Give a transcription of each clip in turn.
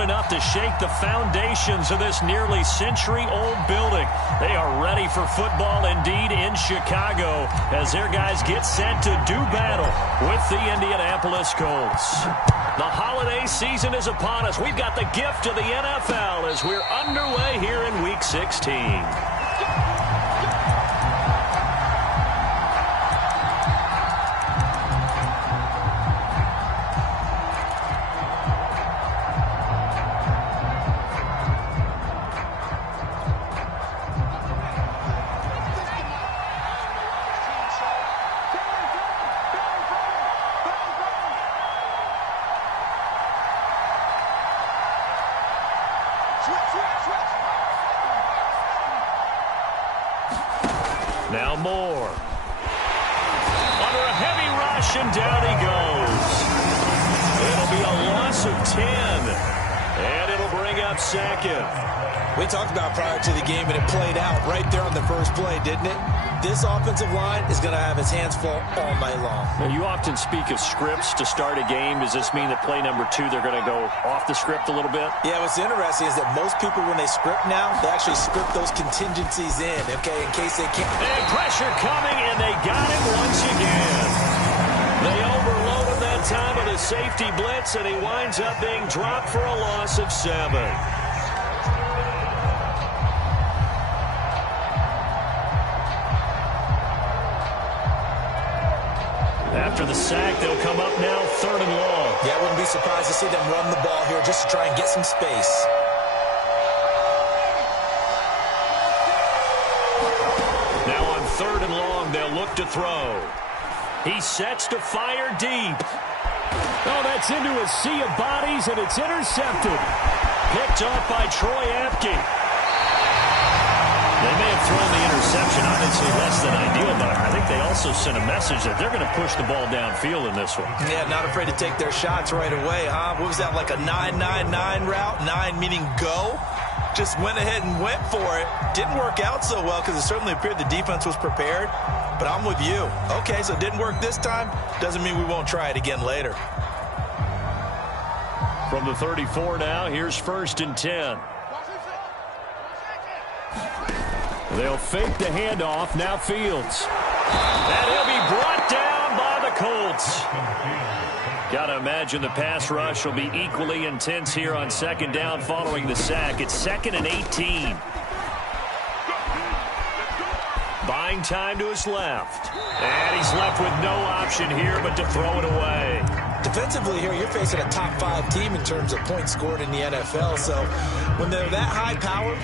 loud enough to shake the foundations of this nearly century-old building. They are ready for football indeed in Chicago as their guys get set to do battle with the Indianapolis Colts. The holiday season is upon us. We've got the gift of the NFL as we're underway here in Week 16. Now Moore. Under a heavy rush, and down he goes. It'll be a loss of 10. And it'll bring up second. We talked about prior to the game, and it played out right there on the first play, didn't it? This offensive line is going to have its hands full all night long. Now, you often speak of scripts to start a game. Does this mean that play number 2, they're going to go off the script a little bit? Yeah, what's interesting is that most people, when they script now, they actually script those contingencies in, okay, in case they can't. And pressure coming, and they got him once again. They overloaded that time with a safety blitz, and he winds up being dropped for a loss of 7. After the sack, they'll come up now 3rd and long. Yeah, I wouldn't be surprised to see them run the ball here just to try and get some space. Now on 3rd and long, they'll look to throw. He sets to fire deep. Oh, that's into a sea of bodies, and it's intercepted. Picked off by Troy Apke. They may have thrown the interception, obviously less than ideal, but I think they also sent a message that they're going to push the ball downfield in this one. Yeah, not afraid to take their shots right away, huh? What was that, like a 9-9-9 route? 9 meaning go? Just went ahead and went for it. Didn't work out so well because it certainly appeared the defense was prepared, but I'm with you. Okay, so it didn't work this time. Doesn't mean we won't try it again later. From the 34 now, here's 1st and 10. They'll fake the handoff. Now Fields. And he'll be brought down by the Colts. Got to imagine the pass rush will be equally intense here on 2nd down following the sack. It's 2nd and 18. Buying time to his left. And he's left with no option here but to throw it away. Defensively here, you're facing a top 5 team in terms of points scored in the NFL. So when they're that high powered,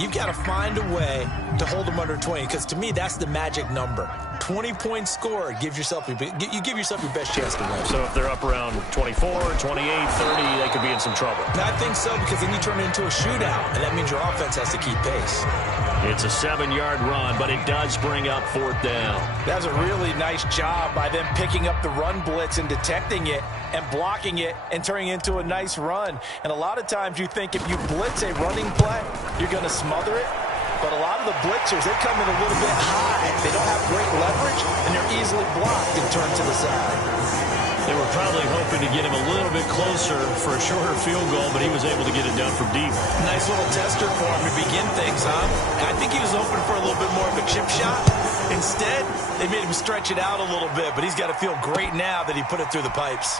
you've got to find a way to hold them under 20, because to me, that's the magic number. 20 points scored gives yourself you give yourself your best chance to win. So if they're up around 24, 28, 30, they could be in some trouble. I think so, because then you turn it into a shootout, and that means your offense has to keep pace. It's a 7-yard run, but it does bring up 4th down. That was a really nice job by them picking up the run blitz and detecting it and blocking it and turning it into a nice run. And a lot of times you think if you blitz a running play, you're going to smother it. But a lot of the blitzers, they come in a little bit high. They don't have great leverage, and they're easily blocked and turned to the side. They were probably hoping to get him a little bit closer for a shorter field goal, but he was able to get it done from deep. Nice little tester for him to begin things, huh? I think he was hoping for a little bit more of a chip shot. Instead, they made him stretch it out a little bit, but he's got to feel great now that he put it through the pipes.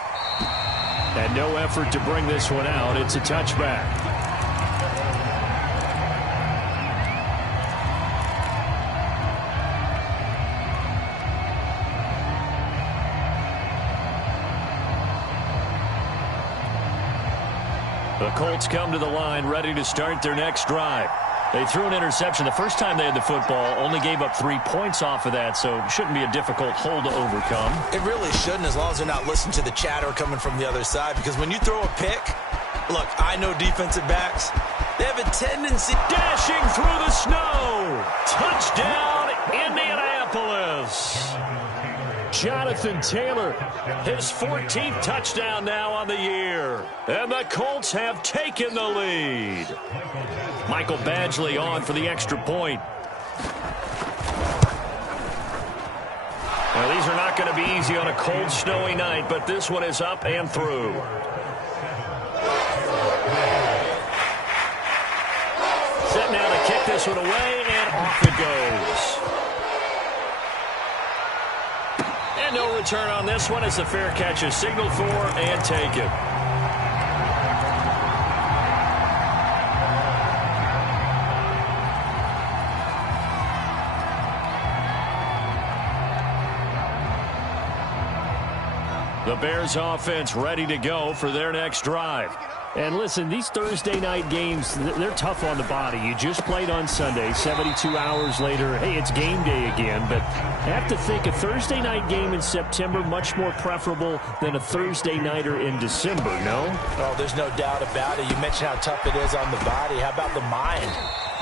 And no effort to bring this one out. It's a touchback. The Colts come to the line ready to start their next drive. They threw an interception the first time they had the football, only gave up 3 points off of that, so it shouldn't be a difficult hole to overcome. It really shouldn't, as long as they're not listening to the chatter coming from the other side, because when you throw a pick, look, I know defensive backs, they have a tendency. Dashing through the snow. Touchdown, Indianapolis. Jonathan Taylor, his 14th touchdown now on the year. And the Colts have taken the lead. Michael Badgley on for the extra point. Now, these are not going to be easy on a cold, snowy night, but this one is up and through. kick this one away, and off it goes. And no return on this one as the fair catch is signaled for and taken. The Bears offense ready to go for their next drive. And listen, these Thursday night games, they're tough on the body. You just played on Sunday, 72 hours later, hey, it's game day again. But I have to think a Thursday night game in September much more preferable than a Thursday nighter in December, no? Oh, there's no doubt about it. You mentioned how tough it is on the body. How about the mind?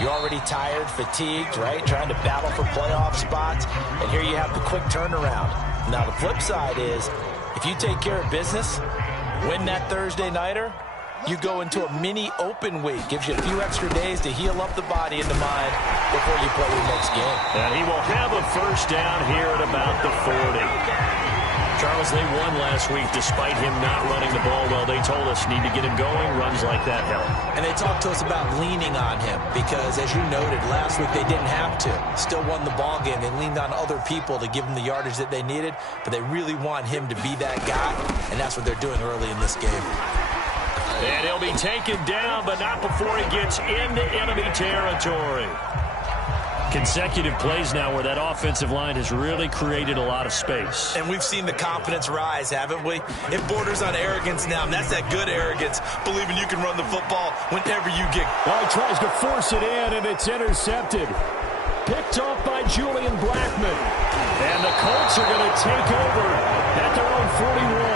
You're already tired, fatigued, right? Trying to battle for playoff spots. And here you have the quick turnaround. Now, the flip side is, if you take care of business, win that Thursday nighter, you go into a mini open week. Gives you a few extra days to heal up the body and the mind before you play your next game. And he will have a first down here at about the 40. Charles, they won last week despite him not running the ball well. They told us need to get him going. Runs like that help. And they talked to us about leaning on him because, as you noted, last week they didn't have to. Still won the ball game. They leaned on other people to give them the yardage that they needed, but they really want him to be that guy, and that's what they're doing early in this game. And he'll be taken down, but not before he gets into enemy territory. Consecutive plays now where that offensive line has really created a lot of space. And we've seen the confidence rise, haven't we? It borders on arrogance now, and that's that good arrogance, believing you can run the football whenever you get... Well, he tries to force it in, and it's intercepted. Picked off by Julian Blackman. And the Colts are going to take over at their own 41.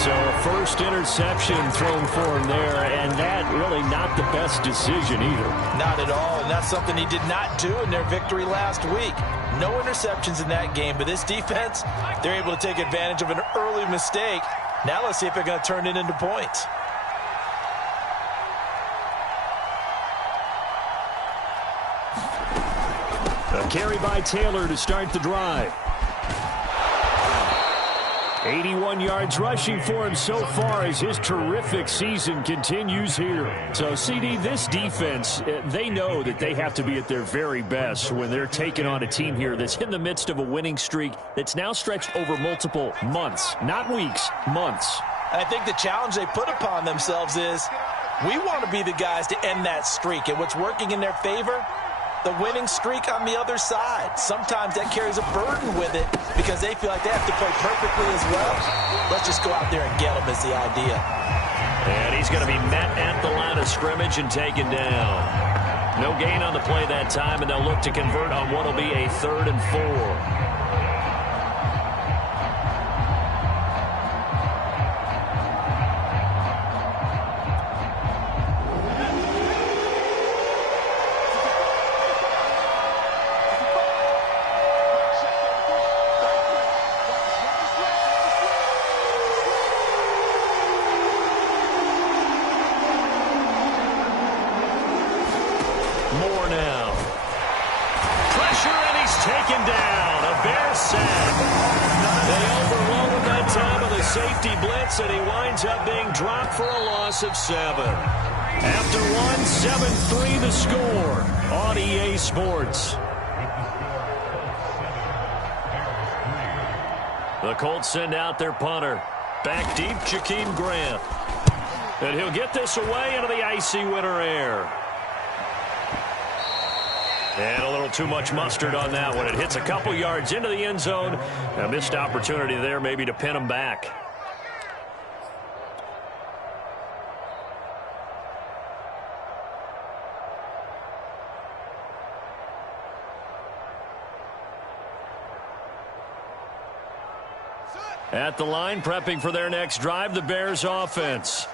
So a first interception thrown for him there, and that really not the best decision either. Not at all, and that's something he did not do in their victory last week. No interceptions in that game, but this defense, they're able to take advantage of an early mistake. Now let's see if they're going to turn it into points. A carry by Taylor to start the drive. 81 yards rushing for him so far as his terrific season continues here. So, CD, this defense, they know that they have to be at their very best when they're taking on a team here that's in the midst of a winning streak that's now stretched over multiple months, not weeks, months. I think the challenge they put upon themselves is we want to be the guys to end that streak. And what's working in their favor? The winning streak on the other side. Sometimes that carries a burden with it because they feel like they have to play perfectly as well. Let's just go out there and get them is the idea. And he's going to be met at the line of scrimmage and taken down. No gain on the play that time, and they'll look to convert on what will be a 3rd and 4. Safety blitz, and he winds up being dropped for a loss of 7. After one, 7-3 the score on EA Sports. The Colts send out their punter. Back deep, Jakeem Grant. And he'll get this away into the icy winter air. And a little too much mustard on that one. It hits a couple yards into the end zone. A missed opportunity there maybe to pin him back. At the line, prepping for their next drive, the Bears offense.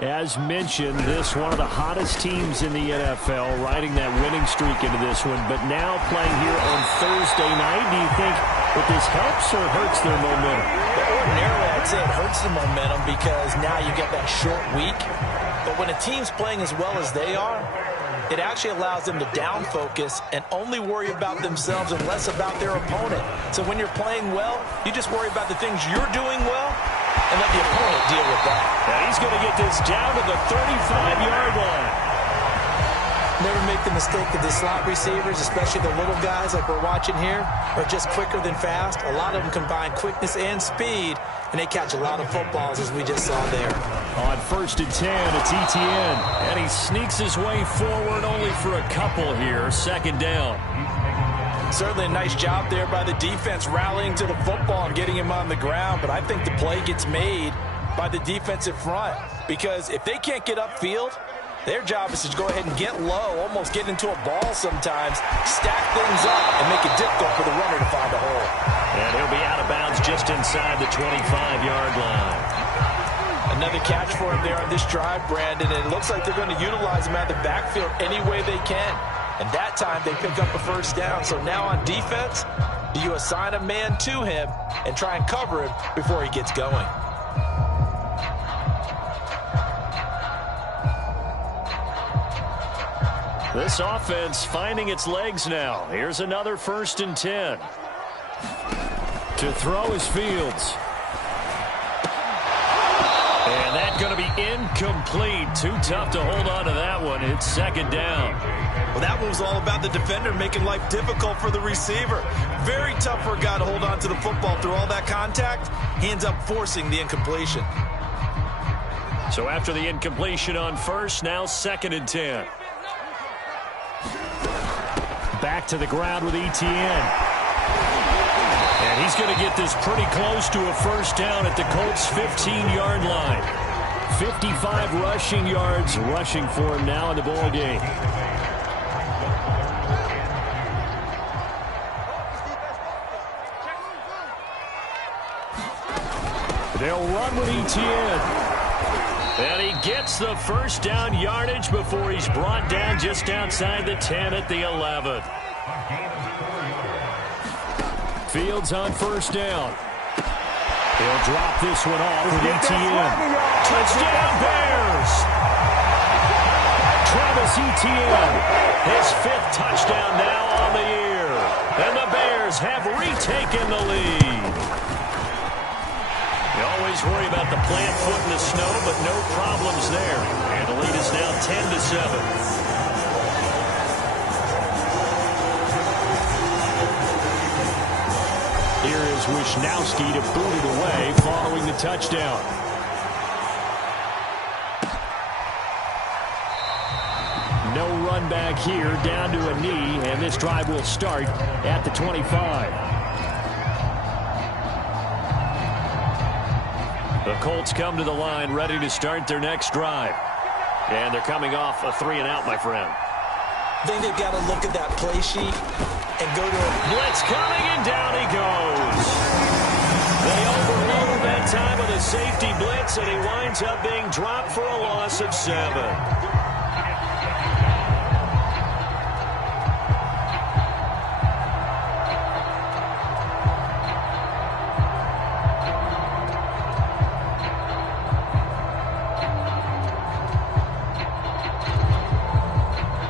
As mentioned, this one of the hottest teams in the NFL, riding that winning streak into this one, but now playing here on Thursday night. Do you think that this helps or hurts their momentum? Ordinarily, I'd say it hurts the momentum because now you get that short week. But when a team's playing as well as they are, it actually allows them to down focus and only worry about themselves and less about their opponent. So when you're playing well, you just worry about the things you're doing well and let the opponent deal with that. And he's going to get this down to the 35-yard line. Never make the mistake that the slot receivers, especially the little guys like we're watching here, are just quicker than fast. A lot of them combine quickness and speed, and they catch a lot of footballs, as we just saw there. On 1st and 10, it's Etienne, and he sneaks his way forward only for a couple here. 2nd down. Certainly a nice job there by the defense rallying to the football and getting him on the ground, but I think the play gets made by the defensive front, because if they can't get upfield, their job is to go ahead and get low, almost get into a ball sometimes, stack things up, and make it difficult for the runner to find a hole. And he'll be out of bounds just inside the 25-yard line. Another catch for him there on this drive, Brandon, and it looks like they're going to utilize him out of the backfield any way they can. And that time they pick up a 1st down. So now on defense, do you assign a man to him and try and cover him before he gets going? This offense finding its legs now. Here's another 1st and 10. To throw is Fields. And that's going to be incomplete. Too tough to hold on to that one. It's 2nd down. Well, that one was all about the defender making life difficult for the receiver. Very tough for a guy to hold on to the football through all that contact. He ends up forcing the incompletion. So after the incompletion on 1st, now 2nd and 10. Back to the ground with Etienne. And he's going to get this pretty close to a 1st down at the Colts' 15-yard line. 55 rushing yards rushing for him now in the ball game. They'll run with Etienne. And he gets the 1st down yardage before he's brought down just outside the 10 at the 11. Fields on 1st down. He'll drop this one off with Etienne. Touchdown Bears! Travis Etienne, his 5th touchdown now on the year. And the Bears have retaken the lead. You always worry about the plant foot in the snow, but no problems there. And the lead is now 10-7. Here is Wisnowski to boot it away following the touchdown. No run back here, down to a knee, and this drive will start at the 25. The Colts come to the line ready to start their next drive. And they're coming off a 3-and-out, my friend. I think they've got to look at that play sheet and go to a blitz coming, and down he goes. They overload that time with a safety blitz, and he winds up being dropped for a loss of 7.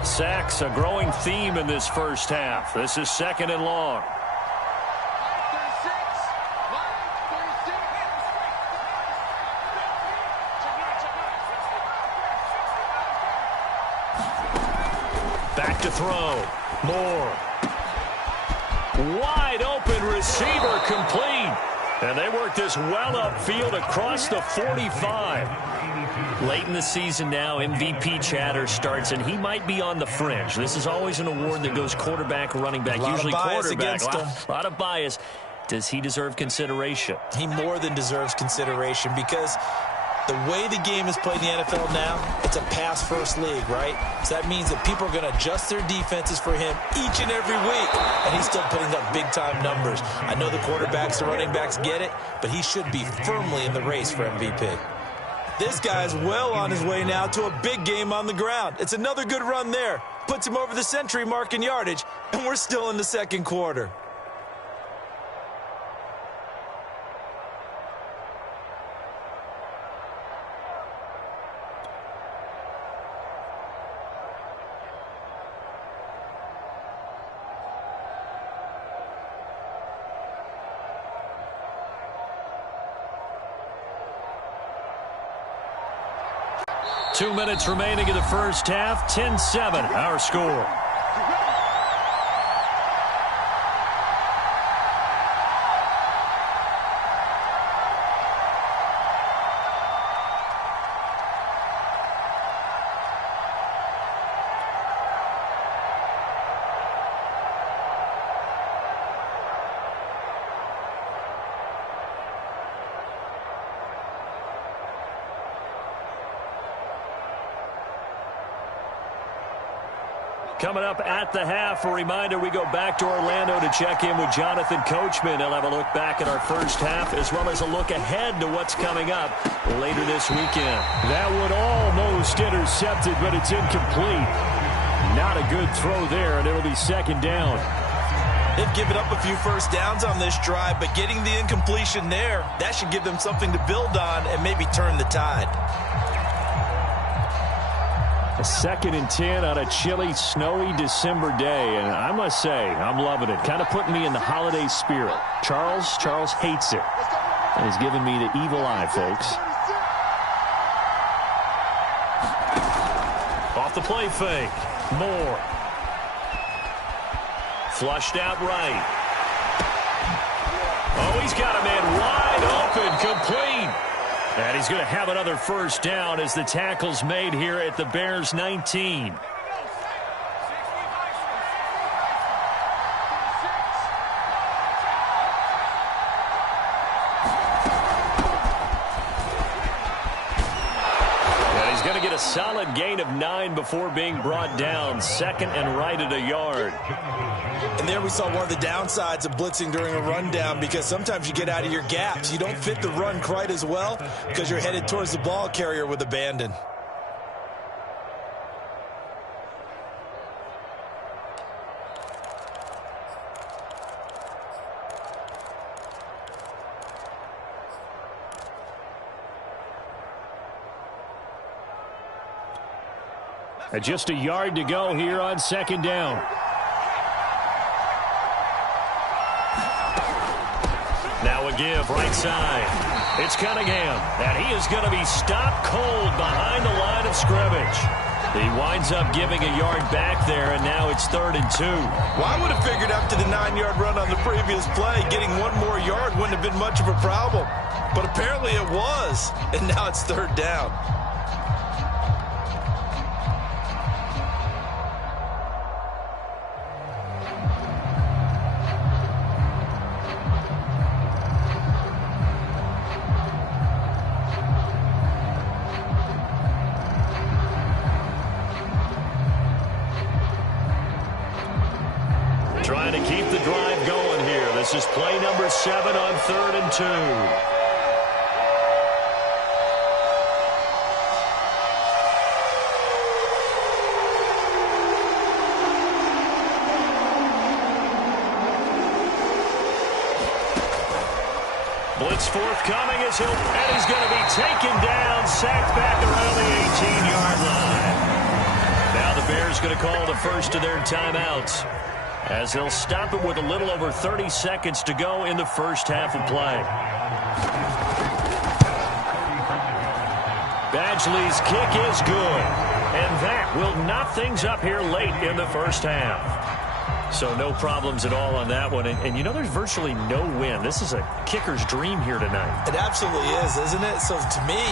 Sacks, a growing theme in this 1st half. This is 2nd and long. Back to throw. Moore. Wide open receiver complete. And they work this well upfield across the 45. Late in the season now, MVP chatter starts, and he might be on the fringe. This is always an award that goes quarterback, running back, usually quarterback. A lot of bias. Does he deserve consideration? He more than deserves consideration, because the way the game is played in the NFL now, it's a pass-first league, right? So that means that people are going to adjust their defenses for him each and every week, and he's still putting up big-time numbers. I know the quarterbacks, the running backs get it, but he should be firmly in the race for MVP. This guy's well on his way now to a big game on the ground. It's another good run there. Puts him over the century mark in yardage, and we're still in the 2nd quarter. 2 minutes remaining in the first half. 10-7, our score. Coming up at the half, a reminder, we go back to Orlando to check in with Jonathan Coachman. He'll have a look back at our first half as well as a look ahead to what's coming up later this weekend. That one almost intercepted, but it's incomplete. Not a good throw there, and it'll be second down. They've given up a few first downs on this drive, but getting the incompletion there, that should give them something to build on and maybe turn the tide. A 2nd and 10 on a chilly, snowy December day, and I must say, I'm loving it. Kind of putting me in the holiday spirit. Charles hates it, and he's giving me the evil eye, folks. Off the play fake. Moore. Flushed out right. Oh, he's got a man wide open, complete. And he's going to have another first down as the tackle's made here at the Bears 19. And he's going to get a solid gain of 9 before being brought down. 2nd and right at a yard. And there we saw one of the downsides of blitzing during a rundown, because sometimes you get out of your gaps. You don't fit the run quite as well because you're headed towards the ball carrier with abandon. Just a yard to go here on 2nd down. Now a give right side. It's Cunningham, and he is going to be stopped cold behind the line of scrimmage. He winds up giving a yard back there, and now it's 3rd and 2. Well, I would have figured after the 9-yard run on the previous play, getting one more yard wouldn't have been much of a problem. But apparently it was, and now it's 3rd down. Trying to keep the drive going here. This is play number 7 on 3rd and 2. Blitz forthcoming as and he's going to be taken down, sacked back around the 18-yard line. Now the Bears going to call the first of their timeouts, as they'll stop it with a little over 30 seconds to go in the first half of play. Badgley's kick is good, and that will knock things up here late in the first half. So no problems at all on that one. And you know, there's virtually no wind. This is a kicker's dream here tonight. It absolutely is, isn't it? So to me,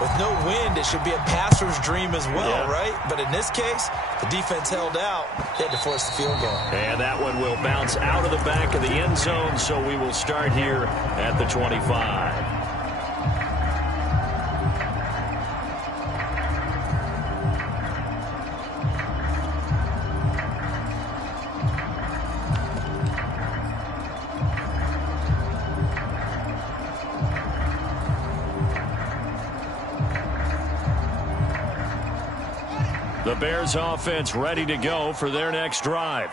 with no wind, it should be a passer's dream as well, right? But in this case, the defense held out. They had to force the field goal. And that one will bounce out of the back of the end zone, so we will start here at the 25. The Bears offense ready to go for their next drive.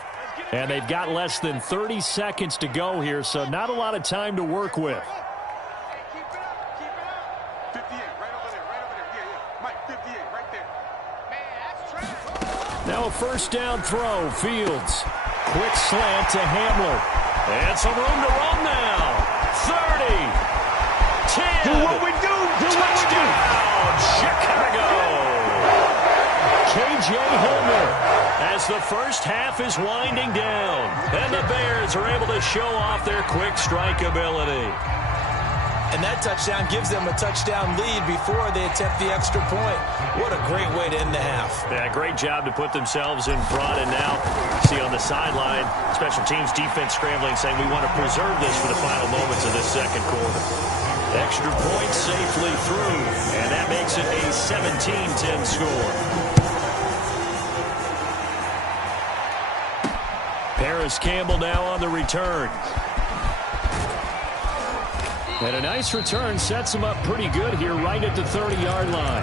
And they've got less than 30 seconds to go here, so not a lot of time to work with. Now a first down throw. Fields. Quick slant to Hamler. And some room to run now. 30. 10. Do what we do. Do what we do. Touchdown, Chicago. K.J. Holmer as the first half is winding down. And the Bears are able to show off their quick strike ability. And that touchdown gives them a touchdown lead before they attempt the extra point. What a great way to end the half. Yeah, great job to put themselves in front. And now, see on the sideline, special teams defense scrambling, saying we want to preserve this for the final moments of this second quarter. Extra point safely through, and that makes it a 17-10 score. Paris Campbell now on the return. And a nice return sets him up pretty good here right at the 30-yard line.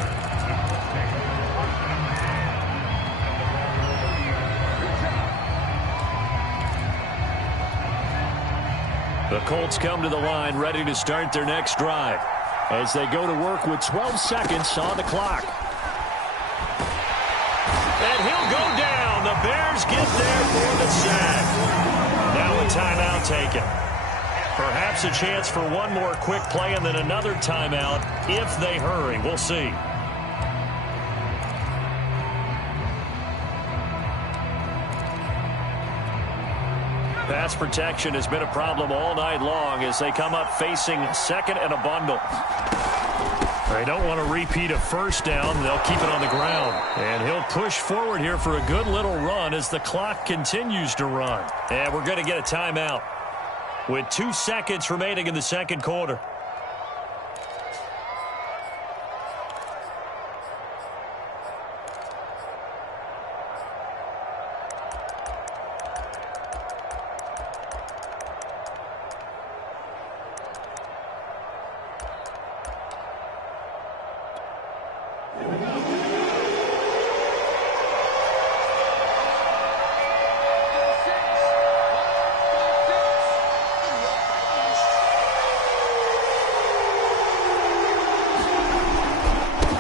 The Colts come to the line ready to start their next drive as they go to work with 12 seconds on the clock. And he'll go down. The Bears get there for the sack. Now a timeout taken. Perhaps a chance for one more quick play and then another timeout if they hurry. We'll see. Pass protection has been a problem all night long as they come up facing second and a bundle. They don't want to repeat a first down. They'll keep it on the ground. And he'll push forward here for a good little run as the clock continues to run. And we're going to get a timeout with 2 seconds remaining in the second quarter.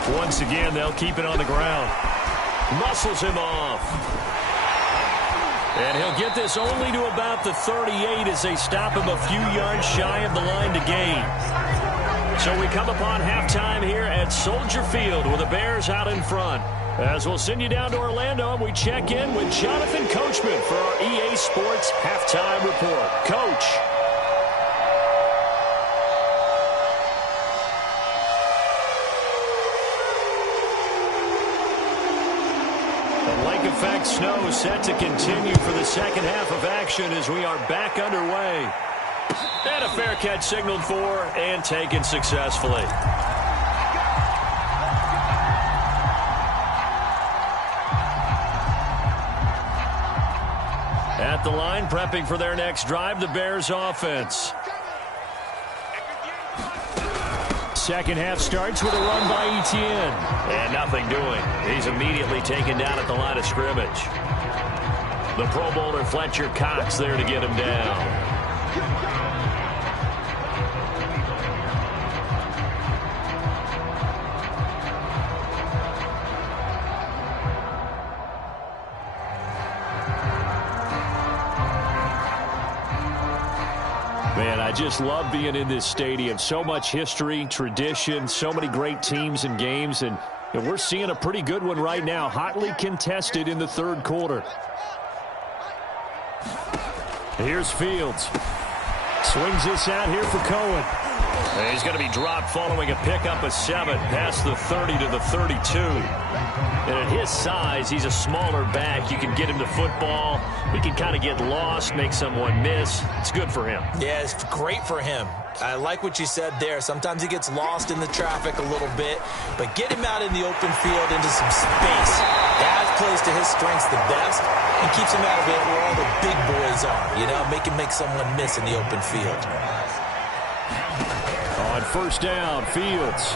Once again, they'll keep it on the ground. Muscles him off. And he'll get this only to about the 38 as they stop him a few yards shy of the line to gain. So we come upon halftime here at Soldier Field with the Bears out in front. As we'll send you down to Orlando and we check in with Jonathan Coachman for our EA Sports Halftime Report. Coach. Effect snow set to continue for the second half of action as we are back underway. And a fair catch signaled for and taken successfully. At the line, prepping for their next drive, the Bears offense. Second half starts with a run by Etienne. And nothing doing. He's immediately taken down at the line of scrimmage. The Pro Bowler Fletcher Cox there to get him down. Man, I just love being in this stadium. So much history, tradition, so many great teams and games, and we're seeing a pretty good one right now, hotly contested in the third quarter. Here's Fields. Swings this out here for Cohen. And he's going to be dropped following a pickup of 7 past the 30 to the 32. And at his size, he's a smaller back. You can get him the football. He can kind of get lost, make someone miss. It's good for him. Yeah, it's great for him. I like what you said there. Sometimes he gets lost in the traffic a little bit, but get him out in the open field into some space. That plays to his strengths the best and keeps him out of it where all the big boys are. You know, make him make someone miss in the open field. On first down, Fields.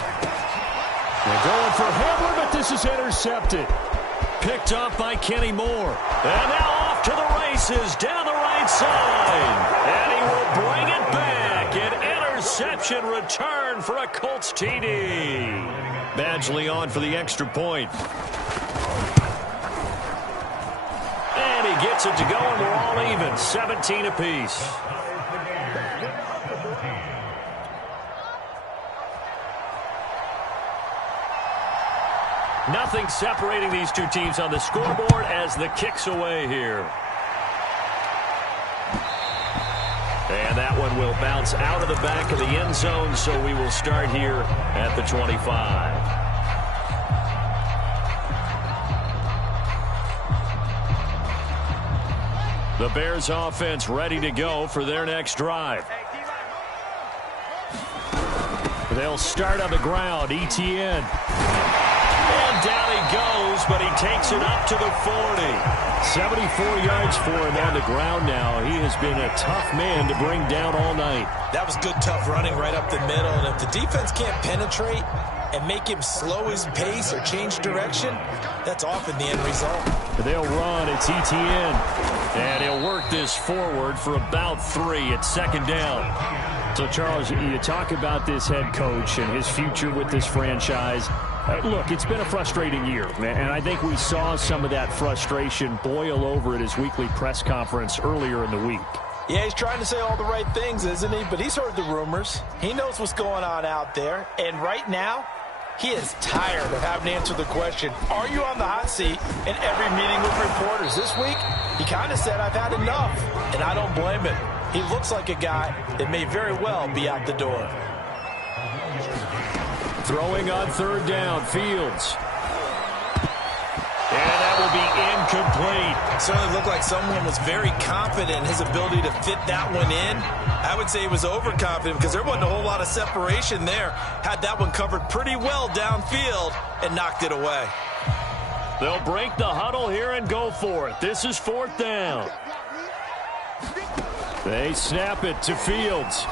They're going for Hamler, but this is intercepted. Picked up by Kenny Moore. And now off to the races down the right side. And he will bring it back. An interception return for a Colts TD. Badgley on for the extra point. And he gets it to go, and we're all even. 17 apiece. Nothing separating these two teams on the scoreboard as the kick's away here. And that one will bounce out of the back of the end zone, so we will start here at the 25. The Bears offense ready to go for their next drive. They'll start on the ground. Etienne. And down he goes, but he takes it up to the 40. 74 yards for him on the ground now. He has been a tough man to bring down all night. That was good, tough running right up the middle. And if the defense can't penetrate and make him slow his pace or change direction, that's often the end result. They'll run. It's Etienne. And he'll work this forward for about 3 at second down. So, Charles, you talk about this head coach and his future with this franchise. Look, it's been a frustrating year, and I think we saw some of that frustration boil over at his weekly press conference earlier in the week. Yeah, he's trying to say all the right things, isn't he? But he's heard the rumors. He knows what's going on out there. And right now, he is tired of having to answer the question, are you on the hot seat in every meeting with reporters? This week, he kind of said, I've had enough, and I don't blame him. He looks like a guy that may very well be out the door. Throwing on third down, Fields. And that will be incomplete. Certainly looked like someone was very confident in his ability to fit that one in. I would say he was overconfident because there wasn't a whole lot of separation there. Had that one covered pretty well downfield and knocked it away. They'll break the huddle here and go for it. This is fourth down. They snap it to Fields.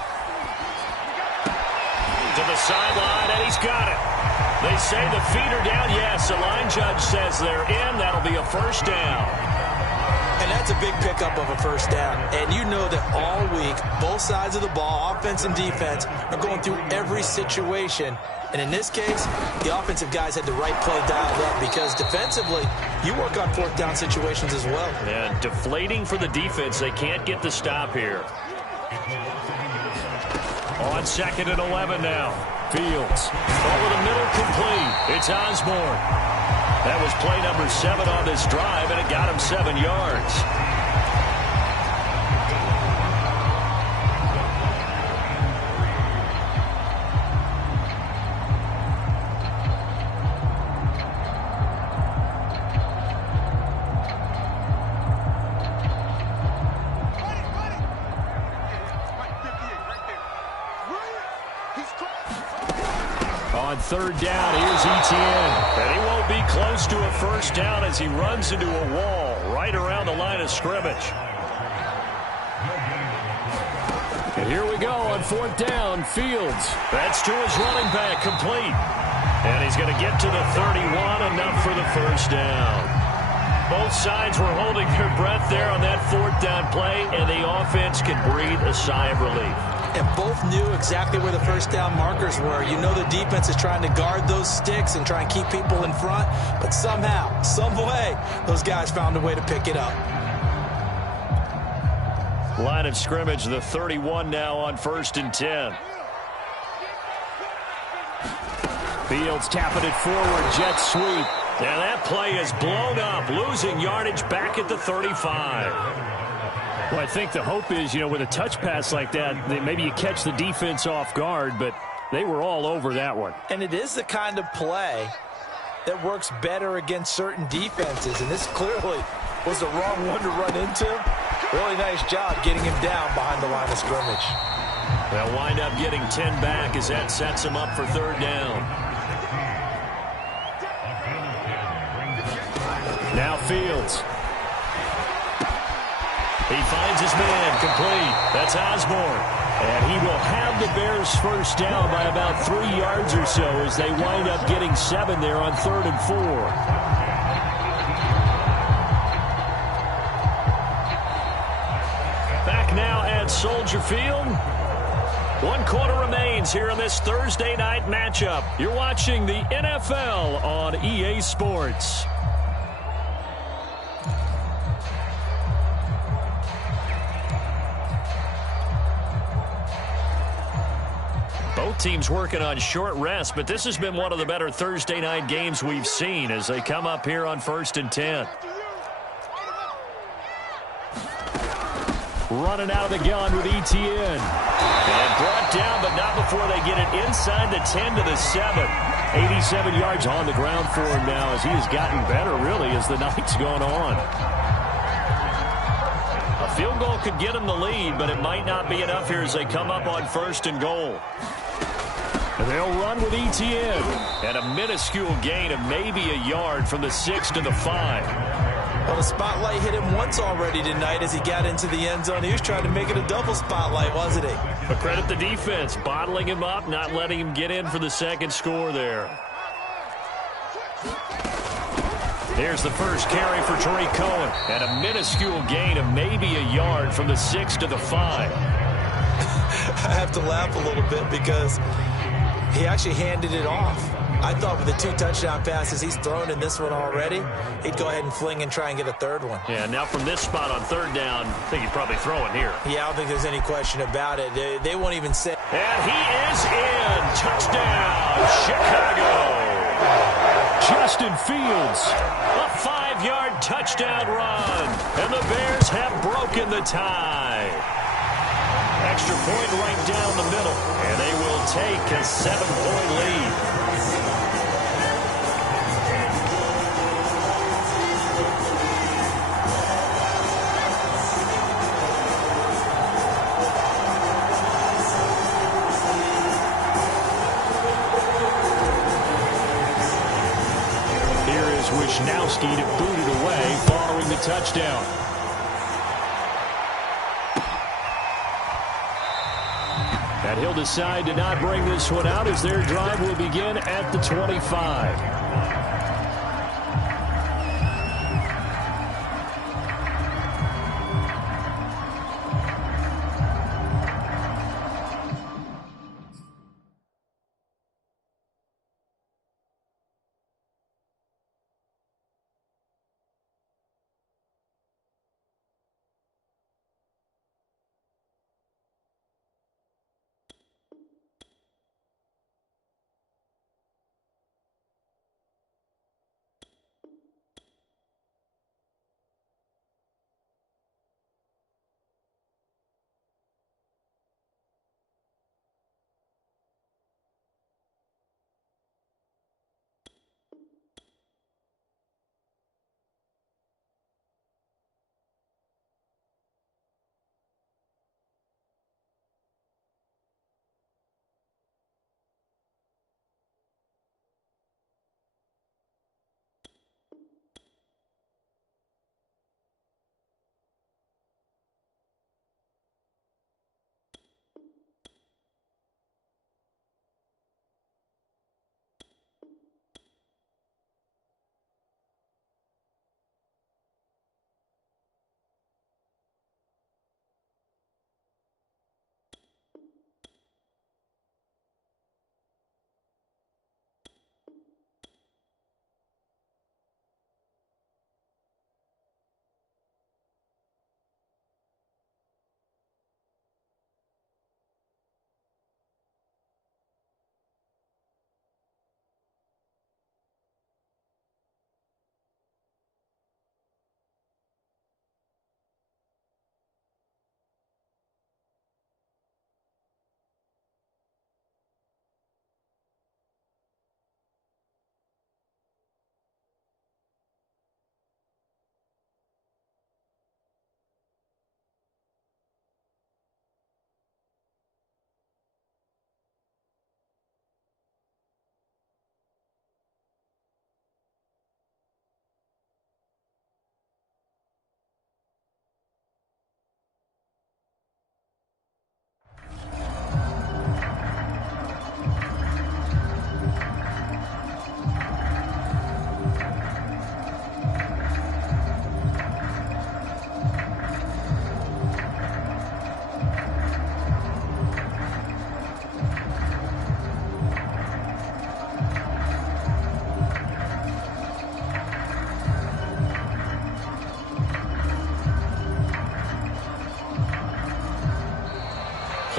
To the sideline, and he's got it. They say the feet are down. Yes, the line judge says they're in. That'll be a first down. And that's a big pickup of a first down. And you know that all week, both sides of the ball, offense and defense, are going through every situation. And in this case, the offensive guys had the right play dialed up because defensively, you work on fourth down situations as well. And deflating for the defense. They can't get the stop here. On second and 11 now. Fields. Over the middle, complete. It's Osborne. That was play number 7 on this drive, and it got him 7 yards. On third down, here's Etienne. And he won't be close to a first down as he runs into a wall right around the line of scrimmage. And here we go on fourth down, Fields. That's to his running back, complete. And he's going to get to the 31, enough for the first down. Both sides were holding their breath there on that fourth down play, and the offense can breathe a sigh of relief. And both knew exactly where the first down markers were. You know the defense is trying to guard those sticks and try and keep people in front. But somehow, some way, those guys found a way to pick it up. Line of scrimmage, the 31 now on 1st and 10. Fields tapping it forward, jet sweep. And that play is blown up, losing yardage back at the 35. Well, I think the hope is, with a touch pass like that, maybe you catch the defense off guard, but they were all over that one. And it is the kind of play that works better against certain defenses, and this clearly was the wrong one to run into. Really nice job getting him down behind the line of scrimmage. They'll wind up getting 10 back as that sets him up for third down. Now Fields. He finds his man, complete. That's Osborne. And he will have the Bears first down by about 3 yards or so as they wind up getting 7 there on 3rd and 4. Back now at Soldier Field. 1 quarter remains here in this Thursday night matchup. You're watching the NFL on EA Sports. Both Both teams working on short rest, but this has been one of the better Thursday night games we've seen as they come up here on 1st and 10. Running out of the gun with Etienne. And brought down, but not before they get it inside the 10 to the 7. 87 yards on the ground for him now as he has gotten better, really, as the night's gone on. A field goal could get him the lead, but it might not be enough here as they come up on 1st and goal. And they'll run with Etienne. And a minuscule gain of maybe a yard from the 6 to the 5. Well, the spotlight hit him once already tonight as he got into the end zone. He was trying to make it a double spotlight, wasn't he? But credit the defense, bottling him up, not letting him get in for the second score there. Here's the first carry for Tariq Cohen. And a minuscule gain of maybe a yard from the 6 to the 5. I have to laugh a little bit because he actually handed it off. I thought with the 2 touchdown passes he's thrown in this one already, he'd go ahead and fling and try and get a third one. Yeah, now from this spot on 3rd down, I think he'd probably throw it here. Yeah, I don't think there's any question about it. They won't even say. And he is in. Touchdown, Chicago. Justin Fields, a 5-yard touchdown run. And the Bears have broken the tie. Extra point right down the middle. And they will take a 7-point lead. Wishnowski to boot it away following the touchdown. And he'll decide to not bring this one out as their drive will begin at the 25.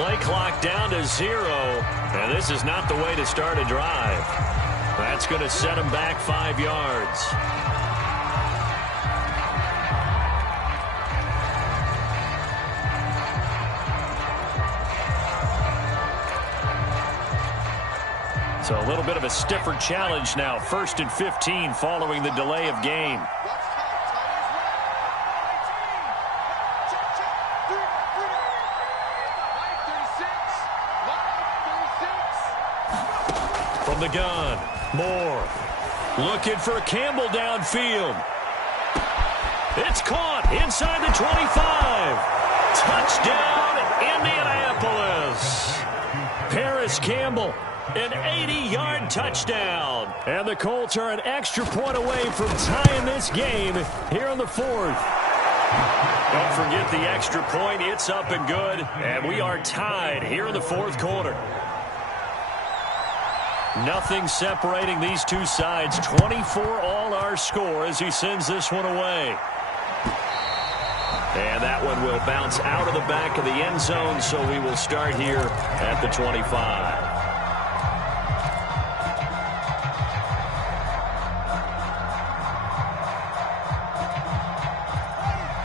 Play clock down to 0. And this is not the way to start a drive. That's going to set him back 5 yards. So a little bit of a stiffer challenge now. 1st and 15 following the delay of game. From the gun, Moore. Looking for Campbell downfield. It's caught inside the 25. Touchdown, Indianapolis. Paris Campbell. An 80-yard touchdown. And the Colts are an extra point away from tying this game here in the 4th. Don't forget the extra point. It's up and good. And we are tied here in the 4th quarter. Nothing separating these two sides. 24 all our score as he sends this one away. And that one will bounce out of the back of the end zone, so we will start here at the 25.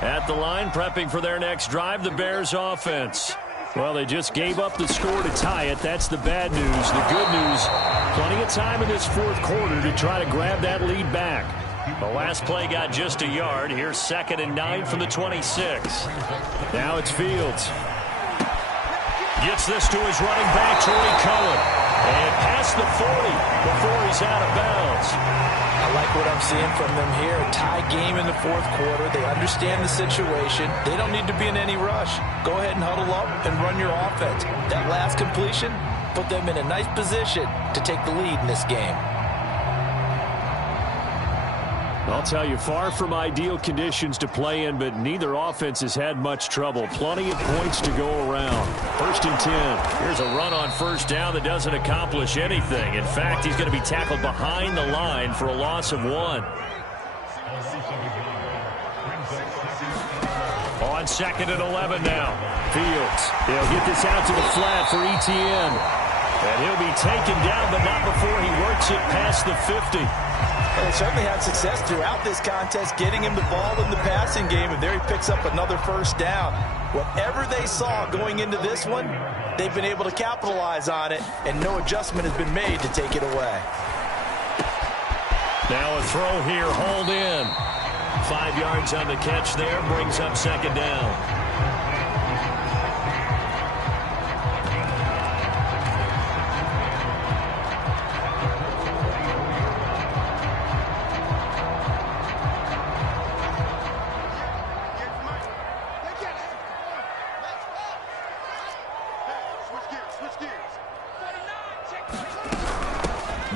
At the line, prepping for their next drive, the Bears offense. Well, they just gave up the score to tie it. That's the bad news. The good news, plenty of time in this 4th quarter to try to grab that lead back. The last play got just a yard. Here's 2nd and 9 from the 26. Now it's Fields. Gets this to his running back, Troy Cohen. And past the 40 before he's out of bounds. I like what I'm seeing from them here. A tie game in the 4th quarter. They understand the situation. They don't need to be in any rush. Go ahead and huddle up and run your offense. That last completion put them in a nice position to take the lead in this game. I'll tell you, far from ideal conditions to play in, but neither offense has had much trouble. Plenty of points to go around. 1st and 10. Here's a run on 1st down that doesn't accomplish anything. In fact, he's going to be tackled behind the line for a loss of 1. On 2nd and 11 now. Fields. He'll get this out to the flat for Etienne. And he'll be taken down, but not before he works it past the 50. Well, they certainly had success throughout this contest, getting him the ball in the passing game, and there he picks up another 1st down. Whatever they saw going into this one, they've been able to capitalize on it, and no adjustment has been made to take it away. Now a throw here, hauled in. 5 yards on the catch there, brings up 2nd down.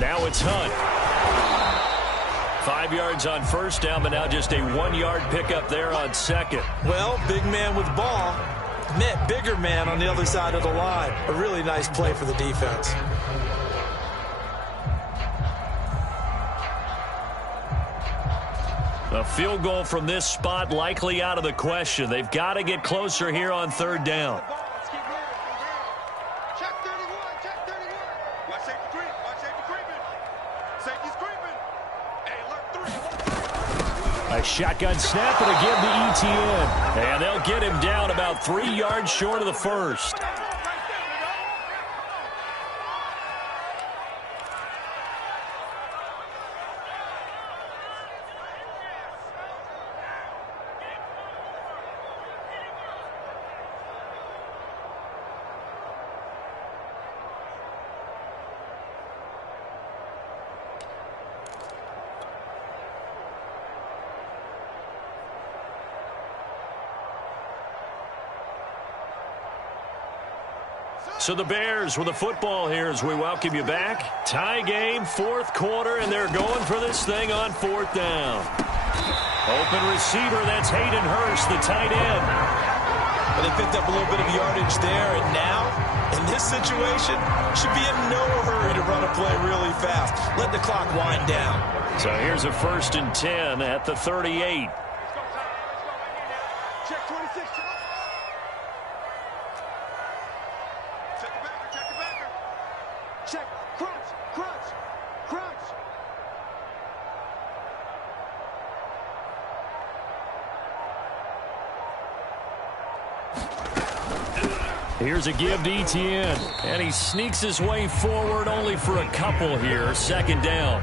Now it's Hunt. 5 yards on 1st down, but now just a 1-yard pickup there on 2nd. Well, big man with ball met bigger man on the other side of the line. A really nice play for the defense. A field goal from this spot likely out of the question. They've got to get closer here on 3rd down. A shotgun snap and again to Etienne. And they'll get him down about 3 yards short of the 1st. So the Bears with the football here as we welcome you back. Tie game, 4th quarter, and they're going for this thing on 4th down. Open receiver, that's Hayden Hurst, the tight end. Well, they picked up a little bit of yardage there, and now, in this situation, should be in no hurry to run a play really fast. Let the clock wind down. So here's a 1st and 10 at the 38. Here's a give to Etienne, and he sneaks his way forward only for a couple here. Second down.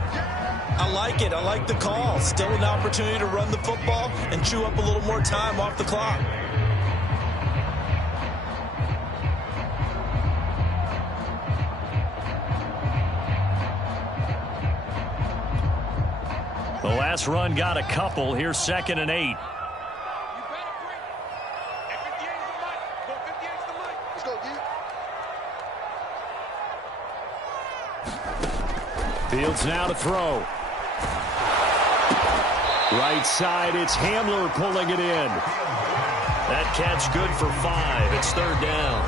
I like it. I like the call. Still an opportunity to run the football and chew up a little more time off the clock. The last run got a couple. Here's 2nd and 8. Fields now to throw. Right side, it's Hamler pulling it in. That catch good for 5. It's 3rd down.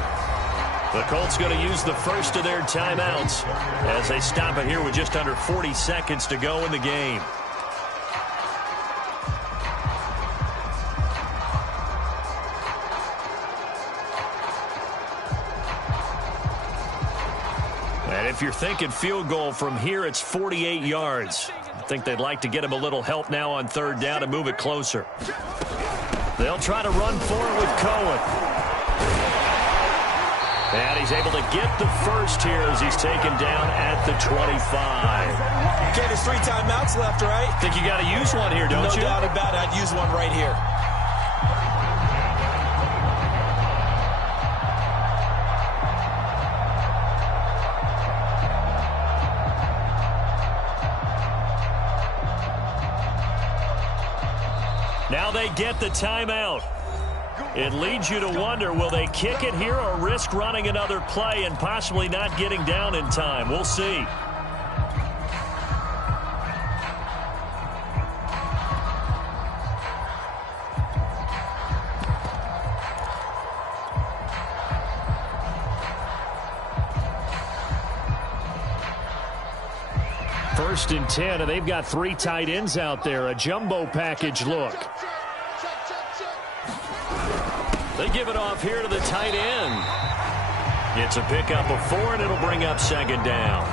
The Colts going to use the first of their timeouts as they stop it here with just under 40 seconds to go in the game. And if you're thinking field goal from here, it's 48 yards. I think they'd like to get him a little help now on 3rd down and move it closer. They'll try to run for it with Cohen. And he's able to get the first here as he's taken down at the 25. Okay, there's 3 timeouts left, right? Think you got to use one here, don't you? No doubt about it. I'd use one right here. Now they get the timeout. It leads you to wonder, will they kick it here or risk running another play and possibly not getting down in time? We'll see. First and 10, and they've got 3 tight ends out there. A jumbo package look. They give it off here to the tight end. It's a pickup of 4, and it'll bring up 2nd down.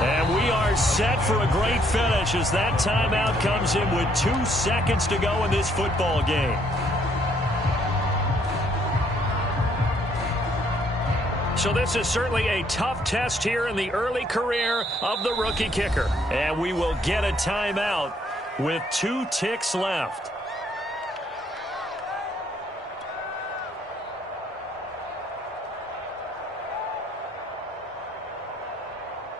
And we are set for a great finish as that timeout comes in with 2 seconds to go in this football game. So this is certainly a tough test here in the early career of the rookie kicker. And we will get a timeout with 2 ticks left.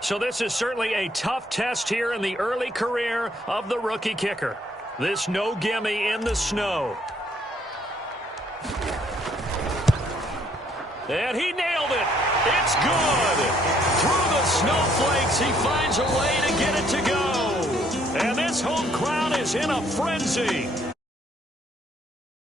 So this is certainly a tough test here in the early career of the rookie kicker. This no gimme in the snow. And he nailed it. It's good. Through the snowflakes, he finds a way to get it to go. And this home crowd is in a frenzy